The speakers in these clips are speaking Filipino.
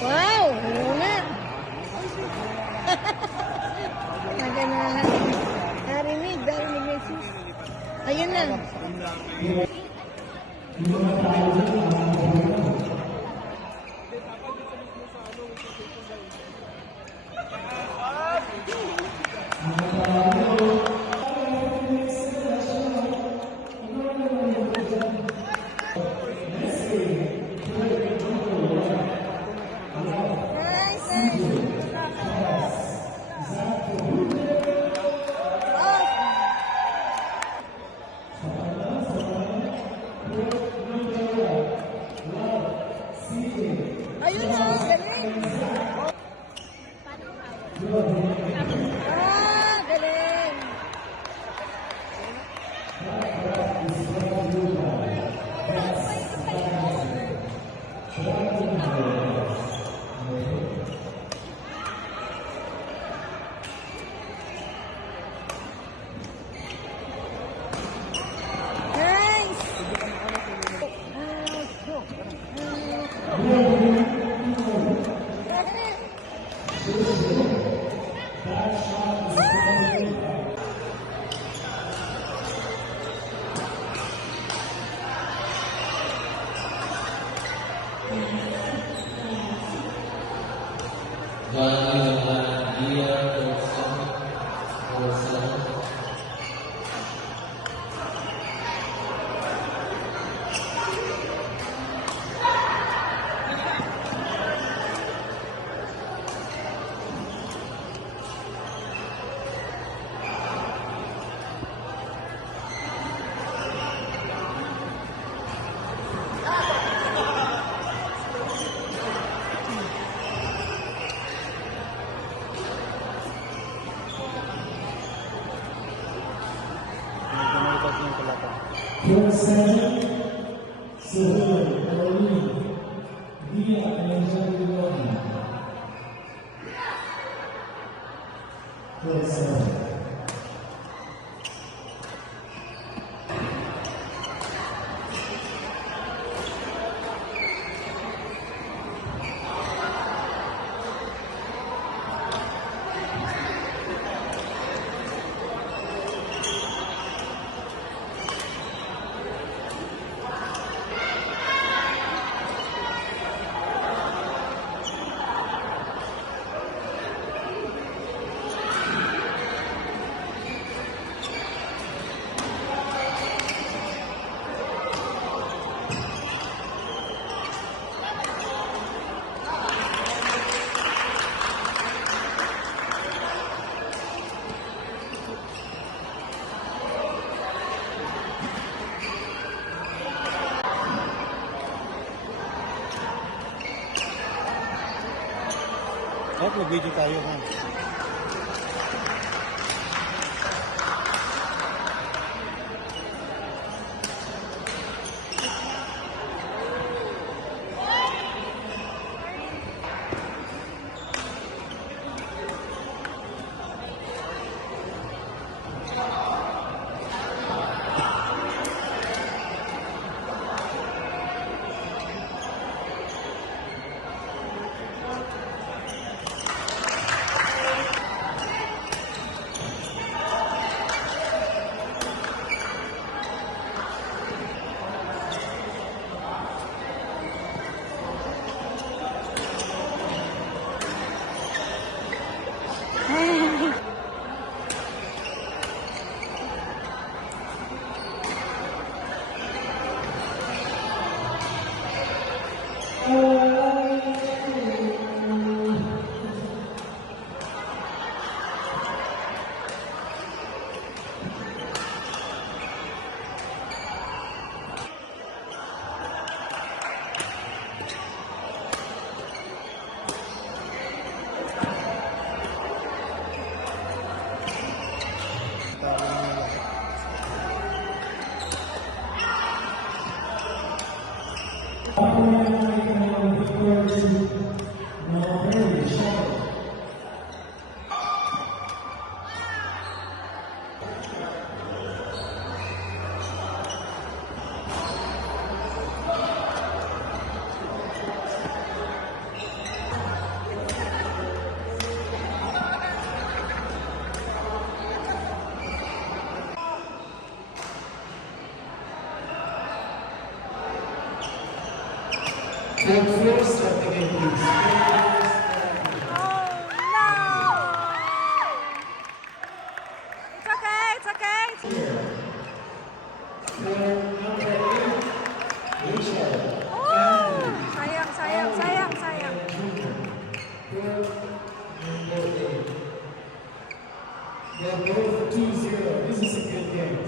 Wow! Muna! Maganda. Narinig na sis. Ayun na. Ayun na, galing. Galing. Mag-video tayo ha. Fourth start again, please. Oh no! It's okay, it's okay. Oh! Sayang, sayang, sayang, sayang. They're both 2-0. This is a good game.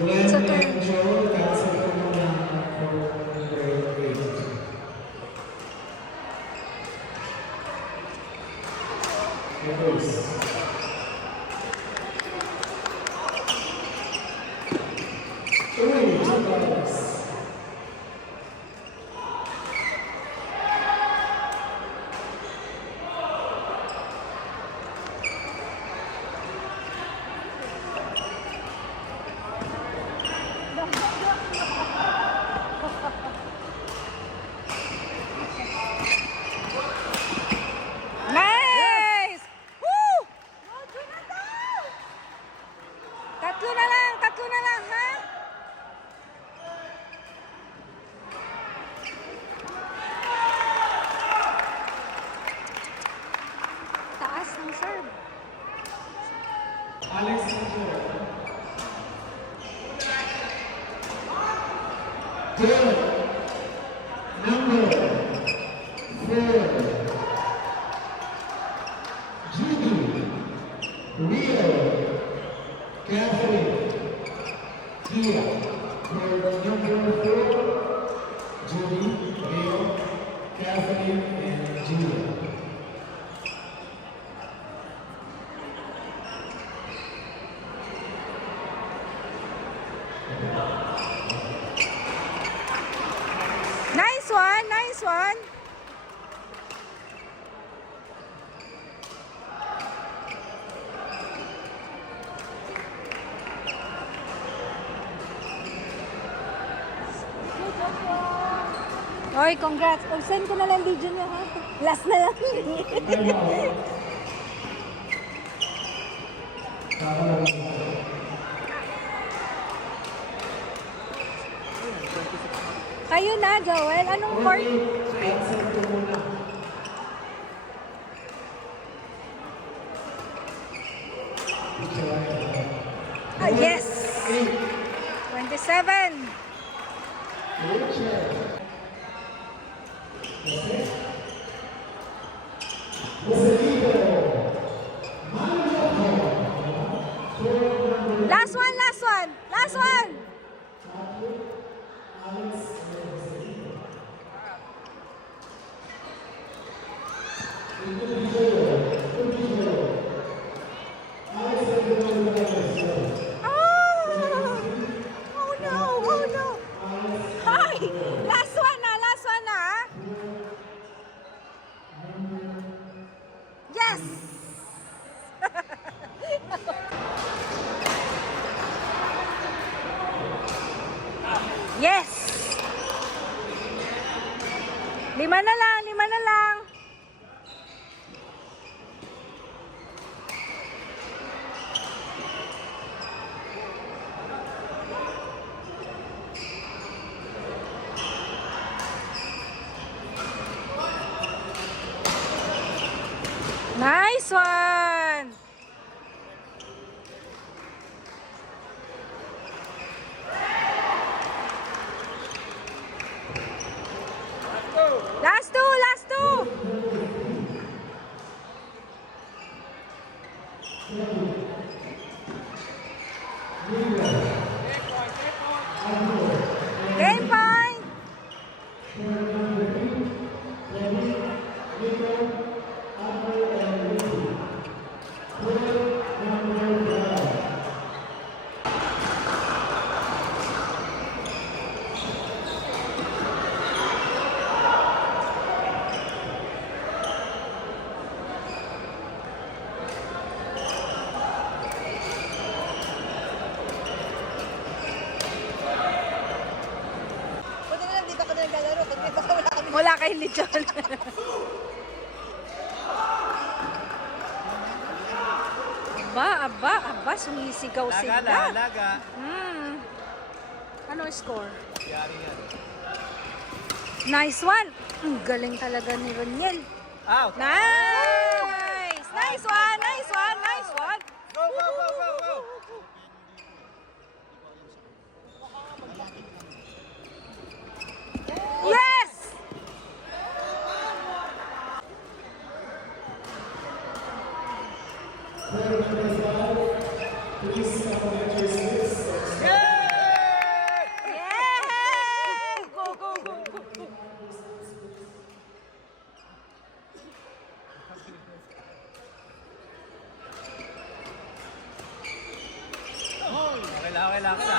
Glenn and Joe, that's a good one for grade 8. Here goes. $2. Nice! Woo! Tatlo na lang, ha? Taas ng serve. Alex and Joe. Good. Number 4. Judy, Rio, Catherine, Kia. For number 4, Judy, Rio, Catherine, and Gia. Nice one, nice one. Oy, congrats. Send ko na lang video niyo, ha? Last na lang. Kayo na, Joel. Anong court? Answer ko muna. Ah, yes! 27. Last one, last one, last one. Oh no, oh no. Hi, last one na, last one na. Yes. Yes! 5 na lang, 5 na lang. Nice one! Last two, last two. Game point. Buti na lang, di ba ka na naglalaro? Buti na baka wala kami. Wala kay Lechon. aba, sumisigaw-sigaw. Laga. Ano ang score? Yari yan. Nice one! Ang galing talaga ni Roniel. Out! Nice! Nice one! Nice one! Nice one! Go, go, go, go, go! Yes! Yay! Go, go, go, go, go. Okay lang na.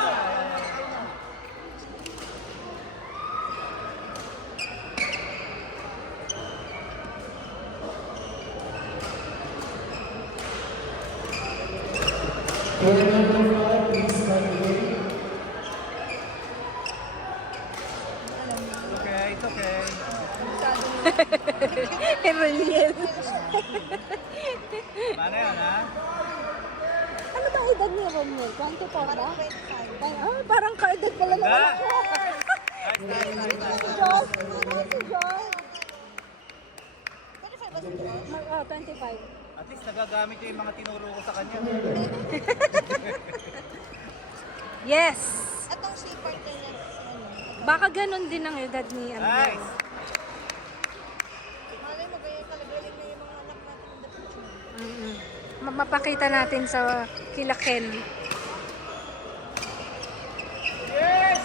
Player number 5, please start the game. Okay, it's okay. Roniel. Paano yun, ha? Ano ba edad ni Roniel? 24 ba? Parang ka-edad pala na Ah! ako. Nice. Si Josh. Ano si Josh? 25 ba si Josh? 25. At least nagagamit ko yung mga tinuro ko sa kanya. Yes! Atong si partner niya, Baka ganun din ang edad ni ano. Nice. malay mo, ganyan kalagaling na yung mga anak natin in the future. Mapakita natin sa kila Ken. Yes!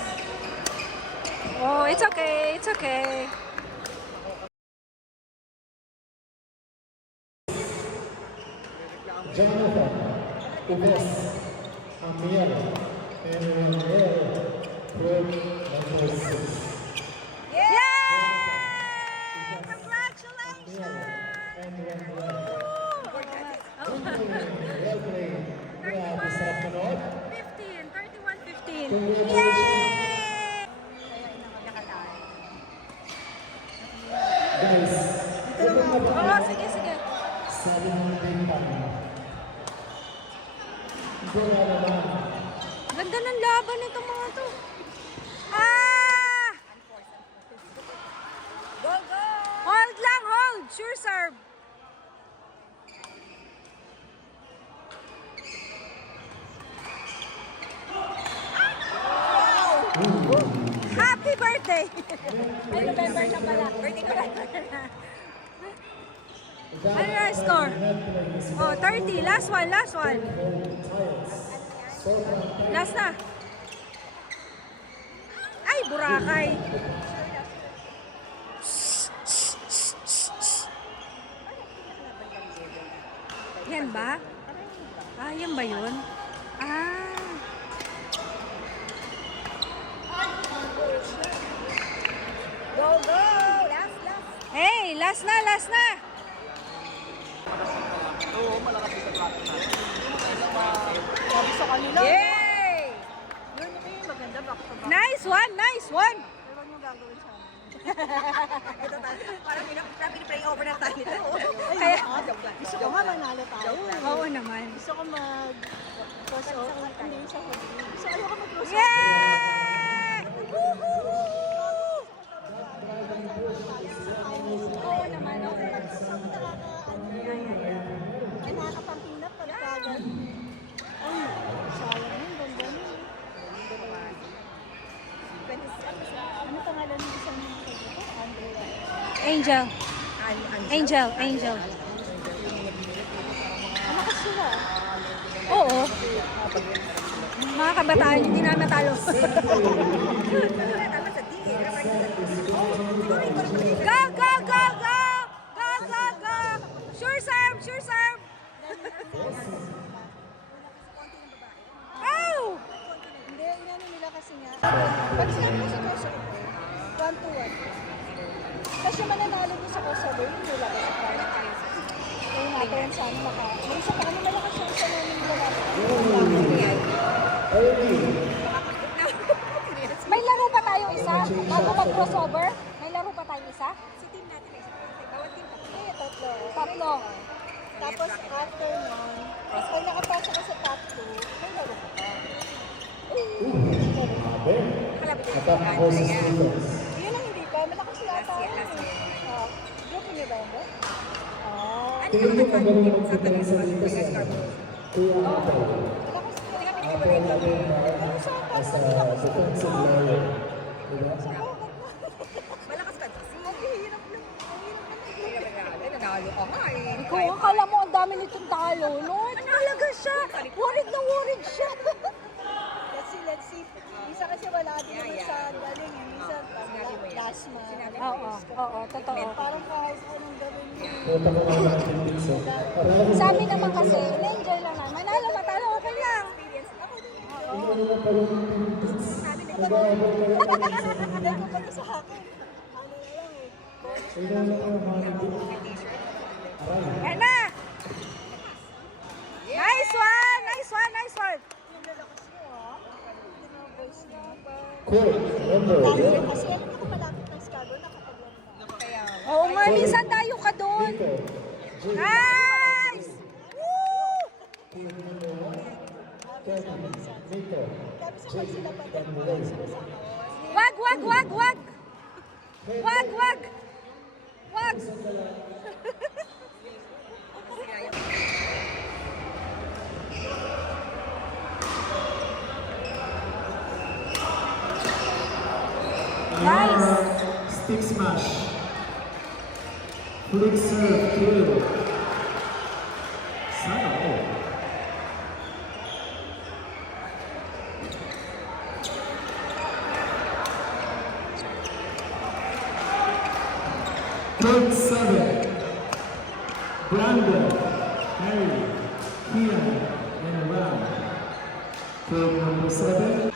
Oh, it's okay. It's okay. Jonathan, Uves, Amir, and Roniel from number 6. Yay! Congratulations! And Roniel. Well played. Grabe, sarap manood. 15, 31-15. Congratulations. Yay! Guys, ito na ba? Oh, sige, sige. Sabi ng bintang. Wala naman. Ganda ng laban nito mga to. Ah! Go, go! Hold lang, hold. Sure serve. Happy birthday! Ay, November na pala. Birthday pala. Ano na yung score? Oh, 30. Last one, last one. Last na. Ay, Boracay. Yan ba? Ah, yan ba yun? Ah. Go, go! Last, last! Hey, last na, last na. Sabi sa kanila. Yay! Yun yung maganda back to back. Nice one, nice one. Ewan yung gagawin sa amin. Ito tayo. Parang pinipray over na tayo nito. Kaya, Gusto ko nga manalo tayo. oo naman. Gusto ko mag-cross over. Hindi sa huli. Gusto ko mag-cross over. Yay! Woohoo! Oo naman, okay. Ay, nakakapampinap pag kagad. Ay, sayang yun. Ganda yun. Ano pangalan ng isang Angel. Angel, Angel. Ano kasi sila? Oo. Mga kabataan, hindi na natalo. Go, go, go, go! Go, go, go! Sure serve, sure serve! Oh! Hindi, inano nila kasi nga. Pag sinabi ko sa crossover, 1-1. Kasi mananalo ko sa crossover, yung nila ko sa parang. Kaya natin sa ano maka. May isa pa ano malakas yung isa namin lalaki. May laro pa tayong isa? Bago mag-crossover? May laro pa tayong isa? Si team natin eh. Bawat team pa. Eh, tatlo. Tatlo. Tapos after nun, pag nakapasok ka sa top 2, may laro ka pa. Grabe. Kalabot yung Attack versus defense. Yun ang hindi pa, malakas yata yun. Oh, group niyo ba yun ba? Oh, Ano Tingin naman ko ang magaling sa magdepensa dito Vegas sa Scarborough? Kuya Apple. malakas yun. Apple natin as a defensive layer. Diba? Malakas ka kasi. Ang hirap lang. Ang hirap lang. Grabe, nanalo ka nga eh. Kung akala mo ang dami nitong talo, Lord, talaga siya. Worried na worried siya. Let's see. Isa kasi wala din naman sa galing eh. Minsan, last month. Oo, totoo. Parang kahit anong gawin mo. Punta ko lang natin dito. Sa amin naman kasi, na-enjoy lang naman. Manalo, matalo, okay lang. Tingnan mo pa yung Philippines. Nag-aabot kayo ng isa. Hindi ko pa sa akin. Ano na lang eh. Tingnan mo yung mga dito. Aray. Yan na! Nice one! Nice one! Nice one! Yung lalakas mo ha. Tinabos na pa. Cool. Number Lalo one. yun kasi ano ko malapit ng Scarborough, nakapaglaro na. Kaya, Oo nga, minsan tayo ka doon. Dito. nice! Woo! Kevin. Dito. Sabi sa pag sila pa din, sumasama. Wag, wag, wag, wag! Wag, wag! Wag! Nice. Stick smash. Flick serve. Kill. Sana all. Third 7. Brandon, Harry, Kian, and Ram. Third number 7.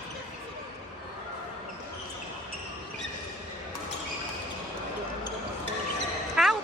Out!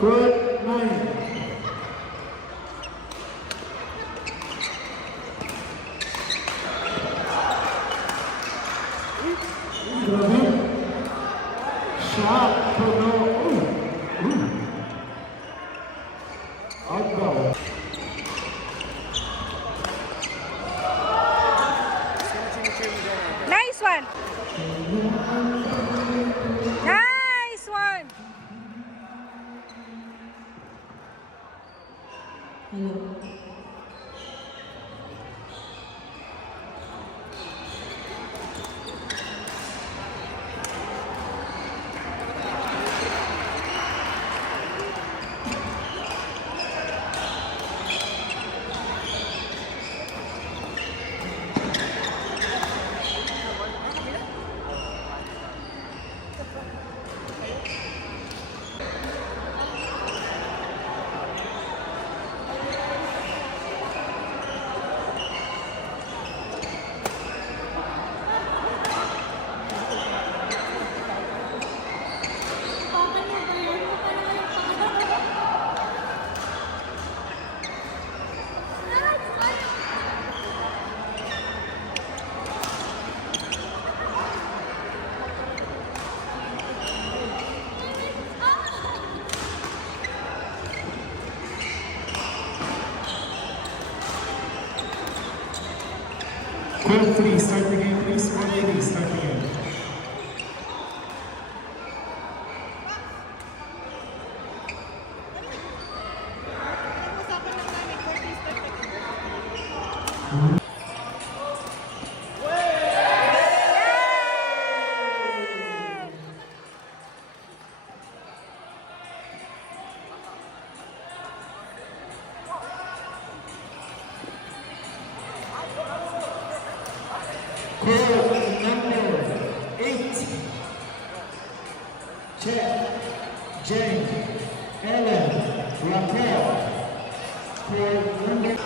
Court 9. Grabe. Shot. Puno. Outbound. Nice one! Nice one! Court 3. Start the game, please. 180. Start the game. Court number 8. Check. Jane. Ellen. Raquel. For number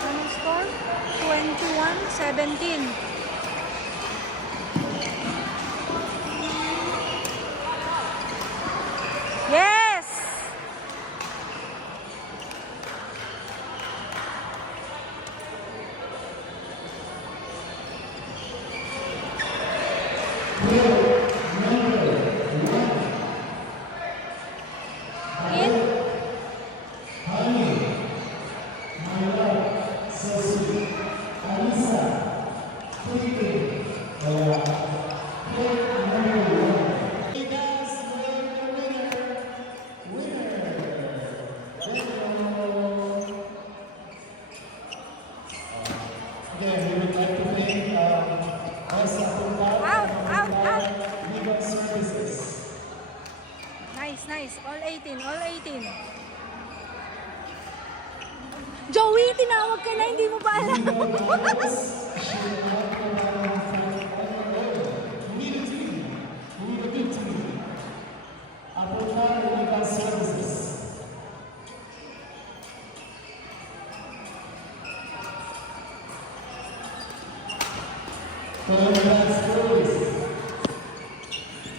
Anong score? 21-17. Yes! In? Again, we would like to thank Elsa Puntal Out! Legal Services. Nice. All 18, all 18. Joey, tinawag ka na, hindi mo ba alam? Apuntal Legal Services. For the stories.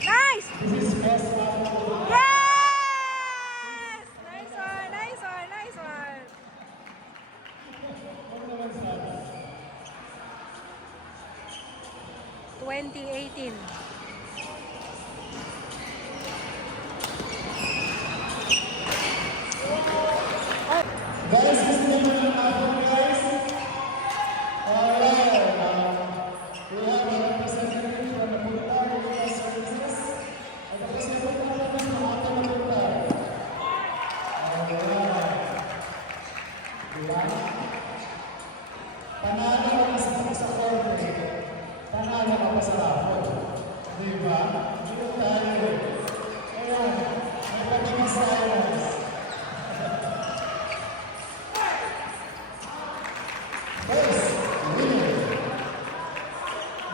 Nice! This is best one. Yes! Nice one. 2018. Guys, gusto naman ng hapon, guys? Alright, we have a representative from the Punta Legal Services. At representative naman ng mga Punta. Alright. Diba? Panalo ka na sa korte. Panalo ka pa sa hapon. Diba? Dito tayo. Ayan, may patingin silence. First, winner,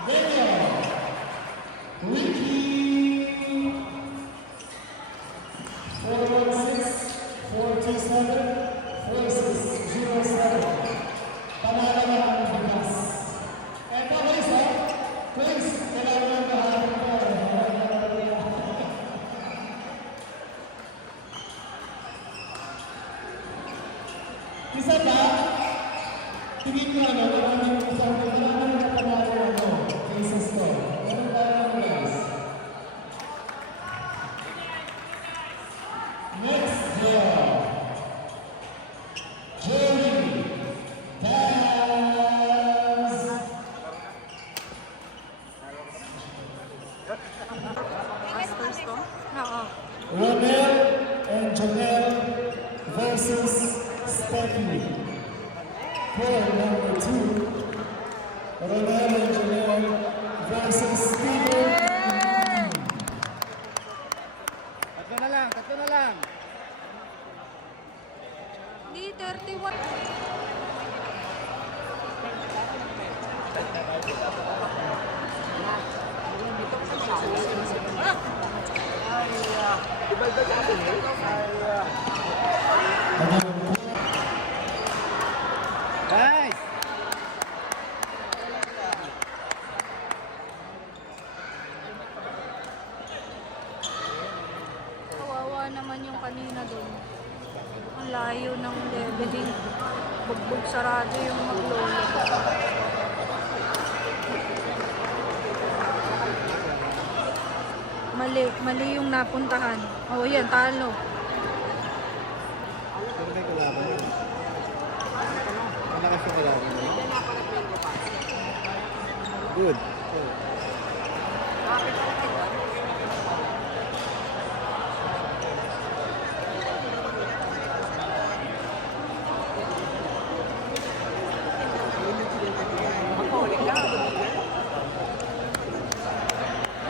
Daniel Ricky 416-427 versus 07. Panalo na ang bigas. Eto guys ha, please, kailangan ng bahalang ko. Isa ba? Tingin nyo ano, maraming usapan, maraming nakapanalo ano, cases to. Meron tayo ano guys? Next girl, Jerry Daz. Oo. Ronel and Janelle versus Stephanie. For number 2, Ronel and Janelle versus Steven. Tatlo na lang. Di 31. Nice! Kawawa naman yung kanina doon. Ang layo ng leveling. Bugbog sarado yung maglolo. Mali yung napuntahan. Oh, yan, talo. Pero may kalaban yun. Malakas yung kalaban yun. Good.